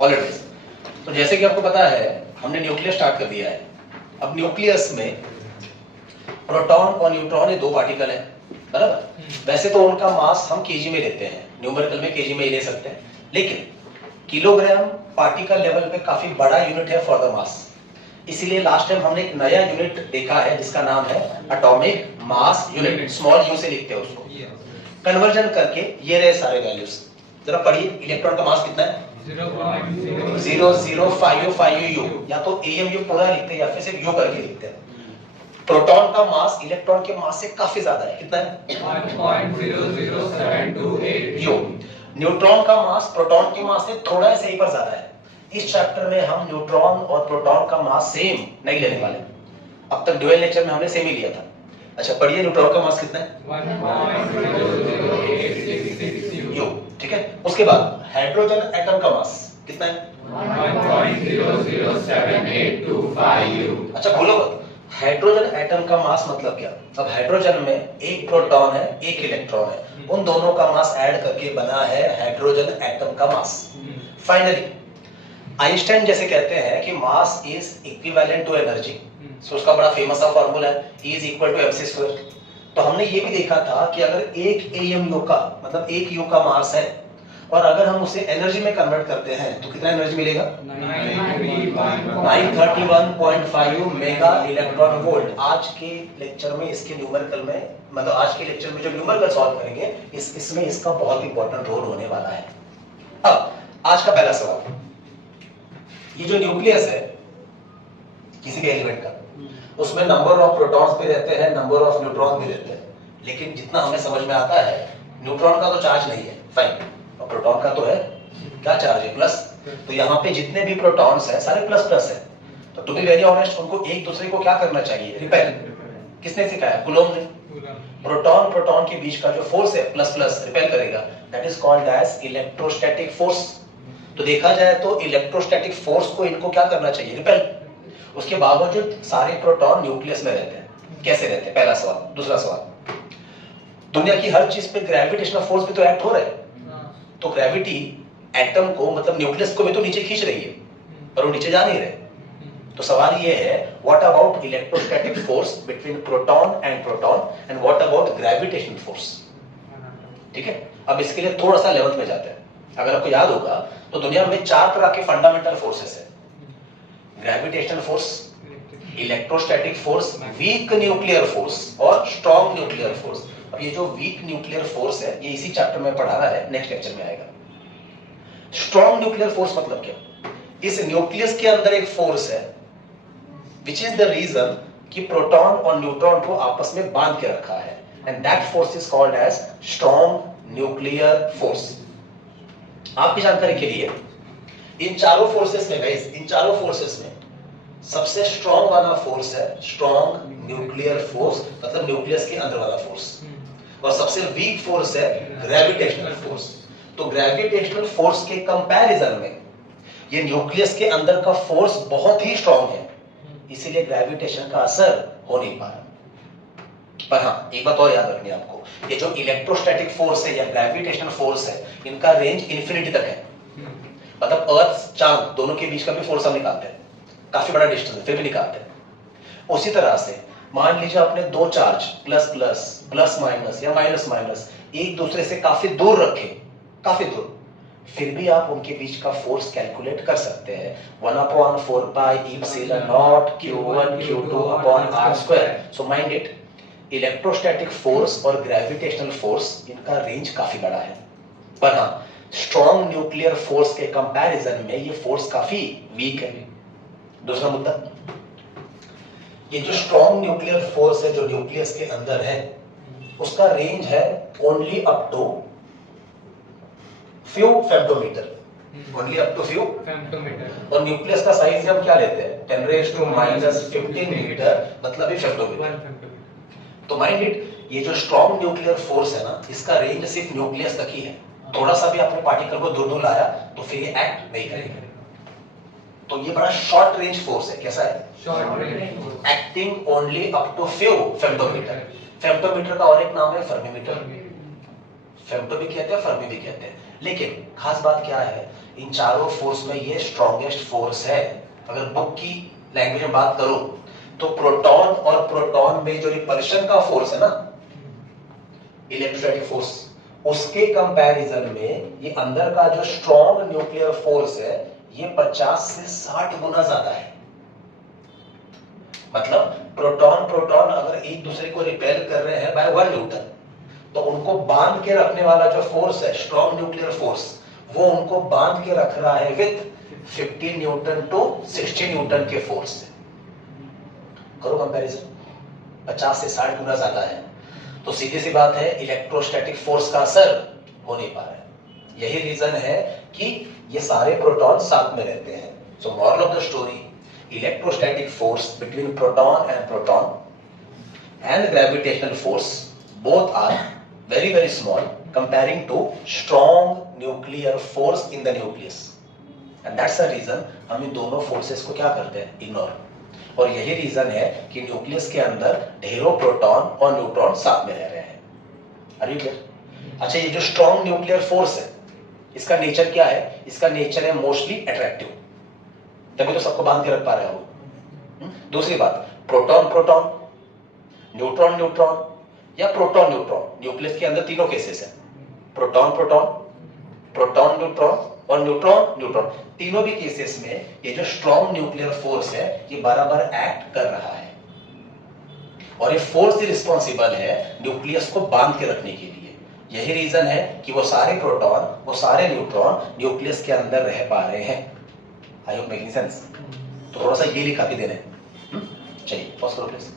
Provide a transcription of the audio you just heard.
Always. तो जैसे कि आपको पता है हमने न्यूक्लियस स्टार्ट कर दिया है। अब न्यूक्लियस में प्रोटॉन और न्यूट्रॉन ये दो पार्टिकल है, बराबर। वैसे तो उनका मास हम केजी में लेते हैं, न्यूमेरिकल में केजी में ही ले सकते हैं, लेकिन किलोग्राम पार्टिकल लेवल पे काफी बड़ा यूनिट है फॉर द मास। इसीलिए लास्ट टाइम हमने एक नया यूनिट देखा है जिसका नाम है atomic mass unit, small you से लिखते हैं उसको। कन्वर्जन करके ये रहे सारे वैल्यूज। जरा पढ़िए, इलेक्ट्रॉन का मास कितना है? 0.0055 यू, या तो AMU पूरा लिखते हैं या फिर सिर्फ यू करके लिखते हैं। प्रोटॉन का मास इलेक्ट्रॉन के मास से काफी ज्यादा है, कितना है? 1.00728 यू। न्यूट्रॉन का मास प्रोटॉन के मास से थोड़ा सही पर ज्यादा है। इस चैप्टर में हम न्यूट्रॉन और प्रोटॉन का मास सेम नहीं लेने वाले। अब तक ड्यूअल नेचर में हमने सेम ही लिया था। अच्छा पढ़िए, न्यूट्रॉन का मास कितना है? 1.00866 यू, ठीक है। उसके बाद हाइड्रोजन एटम का मास कितना है? 1.00782 यू। अच्छा बोलो, हाइड्रोजन एटम का मास मतलब क्या? अब हाइड्रोजन में एक प्रोटॉन है एक इलेक्ट्रॉन है, उन दोनों का मास ऐड करके बना है हाइड्रोजन एटम का मास। फाइनली आइंस्टाइन जैसे कहते हैं कि mass is equivalent to energy, so उसका बड़ा फेमस सा फार्मूला है E = mc²। तो हमने ये भी देखा था कि अगर एक AMU का मतलब एक U का मास है और अगर हम उसे एनर्जी में कन्वर्ट करते हैं तो कितना एनर्जी मिलेगा? 931.5 मेगा इलेक्ट्रॉन वोल्ट। आज के लेक्चर में इसके न्यूमेरिकल में मतलब आज के लेक्चर में जो न्यूमेरिकल सॉल्व करेंगे इसमें इसका बहुत इंपॉर्टेंट रोल होने वाला है। अब आज का पहला सवाल, ये जो न्यूक्लियस है किसी के एलिमेंट का, उसमें नंबर ऑफ प्रोटॉन्स भी रहते हैं, नंबर ऑफ न्यूट्रॉन्स भी रहते हैं, लेकिन जितना हमें समझ में आता है न्यूट्रॉन का तो चार्ज नहीं है, फाइन, और प्रोटॉन का तो है क्या चार्ज है? प्लस। तो यहाँ पे जितने भी प्रोटॉन्स हैं सारे प्लस प्लस है। तो टू बी वेरी ऑनेस्ट उनको एक दूसरे को क्या करना चाहिए? रिपेल। किसने सिखाया? कूलॉम ने। प्रोटॉन प्रोटॉन के बीच का जो फोर्स है प्लस प्लस रिपेल करेगा, that is called as electrostatic force. तो देखा जाए तो इलेक्ट्रोस्टैटिक फोर्स को इनको क्या करना चाहिए? रिपेल। उसके बावजूद सारे प्रोटॉन न्यूक्लियस में रहते हैं, कैसे रहते हैं? पहला सवाल। दूसरा सवाल, दुनिया की हर चीज पे ग्रेविटेशनल फोर्स भी तो एक्ट हो रहा है, तो ग्रेविटी एटम को मतलब न्यूक्लियस को भी तो नीचे खींच रही है, पर वो नीचे जा नहीं रहे। तो सवाल ये है, what about electrostatic force between proton and what about gravitational force? ठीक है, अब इसके लिए थोड़ा सा 11th में जाते हैं। अगर आपको याद होगा तो दुनिया में 4 तरह के फंडामेंटल फोर्सेस है, gravitational force, electrostatic force, weak nuclear force और स्ट्रॉन्ग न्यूक्लियर फोर्स। अब ये जो वीक न्यूक्लियर फोर्स है ये इसी चैप्टर में पढ़ाना है, नेक्स्ट लेक्चर में आएगा। स्ट्रॉन्ग न्यूक्लियर फोर्स मतलब क्या? इस न्यूक्लियस के अंदर एक फोर्स है विच इज द रीजन कि प्रोटॉन और न्यूट्रॉन को आपस में बांध के रखा है, and that force is called as strong nuclear force. आपकी जानकारी के लिए इन चारों फोर्सेस में गाइस, इन चारों फोर्सेस में सबसे स्ट्रॉन्ग वाला फोर्स है स्ट्रॉन्ग न्यूक्लियर फोर्स, मतलब न्यूक्लियस के अंदर वाला फोर्स, और सबसे वीक फोर्स है ग्रेविटेशनल फोर्स। तो ग्रेविटेशनल फोर्स के कंपैरिजन में ये न्यूक्लियस के अंदर का फोर्स बहुत ही स्ट्रॉन्ग है, इसीलिए ग्रेविटेशन का असर हो नहीं पा रहा। पर हाँ, एक बात और याद रखनी है आपको, ये जो इलेक्ट्रोस्टैटिक फोर्स है या ग्रेविटेशनल फोर्स है, इनका रेंज इन्फिनिटी तक है। मतलब अर्थ चांद दोनों के बीच का भी फोर्स हम निकालते हैं, काफी बड़ा डिस्टेंस है फिर भी निकालते हैं। उसी तरह से मान लीजिए आपने दो charge plus plus plus minus या माइनस माइनस एक दूसरे से काफी दूर रखे, काफी दूर, फिर भी आप उनके बीच का फोर्स कैलकुलेट कर सकते हैं, 1/4 pi epsilon not q1 q2 upon r²। So mind it, electrostatic force और ग्रेविटेशनल फोर्स इनका रेंज काफी बड़ा है, पर हाँ स्ट्रॉन्ग न्यूक्लियर फोर्स के कंपैरिजन में ये फोर्स काफी वीक है। दूसरा मुद्दा, ये जो स्ट्रॉन्ग न्यूक्लियर फोर्स है जो न्यूक्लियस के अंदर है, उसका रेंज है only up to few femtometer, only up to few femtometer. और न्यूक्लियस का साइज हम क्या लेते हैं? 10⁻⁻15 मीटर, मतलब ये फेम्टोमीटर। तो माइंड इट, ये जो स्ट्रॉन्ग न्यूक्लियर फोर्स है ना, इसका रेंज सिर्फ न्यूक्लियस तक ही है। थोड़ा सा भी आपने पार्टिकल को दूर दूर लाया तो फिर ये एक्ट नहीं करेगा। तो ये बड़ा शॉर्ट रेंज फोर्स है। कैसा है? Short range, acting only up to few femtometer. Femtometer का और एक नाम है फर्मीमीटर। फेम्टो भी कहते हैं, फर्मी भी कहते हैं। लेकिन खास बात क्या है, इन चारों फोर्स में ये स्ट्रॉन्गेस्ट फोर्स है। अगर बुक की लैंग्वेज में बात करूं तो प्रोटॉन और प्रोटॉन में जो रिपल्शन का फोर्स है ना, इलेक्ट्रोस्टैटिक फोर्स, उसके कंपैरिजन में ये अंदर का जो स्ट्रॉन्ग न्यूक्लियर फोर्स है ये 50 से 60 गुना ज्यादा है। मतलब प्रोटॉन प्रोटॉन अगर एक दूसरे को रिपेल कर रहे हैं बाय 1 न्यूटन, तो उनको बांध के रखने वाला जो फोर्स है, स्ट्रॉन्ग न्यूक्लियर फोर्स, वो उनको बांध के रख रहा है विद 50 न्यूटन टू 60 न्यूटन के फोर्स से। करो कंपैरिजन, 50 से 60 गुना ज्यादा है। तो सीधी सी बात है, इलेक्ट्रोस्टैटिक फोर्स का असर हो नहीं पा रहा है। यही रीजन है कि ये सारे प्रोटॉन साथ में रहते हैं। So moral of the story, electrostatic force between proton and gravitational force both are very very small comparing to strong nuclear force in the nucleus, and that's the reason हम इन दोनों फोर्सेस को क्या करते हैं, इग्नोर। और यही reason है कि न्यूक्लियस के अंदर ढेरों प्रोटॉन और न्यूट्रॉन साथ में रह रहे हैं। Are you clear? अच्छा, ये जो स्ट्रॉन्ग न्यूक्लियर फोर्स है इसका नेचर क्या है? इसका नेचर है मोस्टली अट्रैक्टिव, तभी तो सबको बांध के रख पा रहे हो। दूसरी बात, प्रोटॉन प्रोटॉन, न्यूट्रॉन न्यूट्रॉन या प्रोटॉन न्यूट्रॉन, न्यूक्लियस के अंदर तीनों केसेस हैं, प्रोटॉन प्रोटॉन, प्रोटॉन न्यूट्रॉन और न्यूट्रॉन न्यूट्रॉन। तीनों भी केसेस में ये जो स्ट्रॉन्ग न्यूक्लियर फोर्स है ये बराबर एक्ट कर रहा है, और ये फोर्स ही रिस्पॉन्सिबल है न्यूक्लियस को बांध के रखने के लिए। यही रीजन है कि वो सारे प्रोटॉन, वो सारे न्यूट्रॉन न्यूक्लियस के अंदर रह पा रहे हैं। I hope making sense? तो थोड़ा सा ये लिखा के देना है। चलिए पॉज करो प्लीज।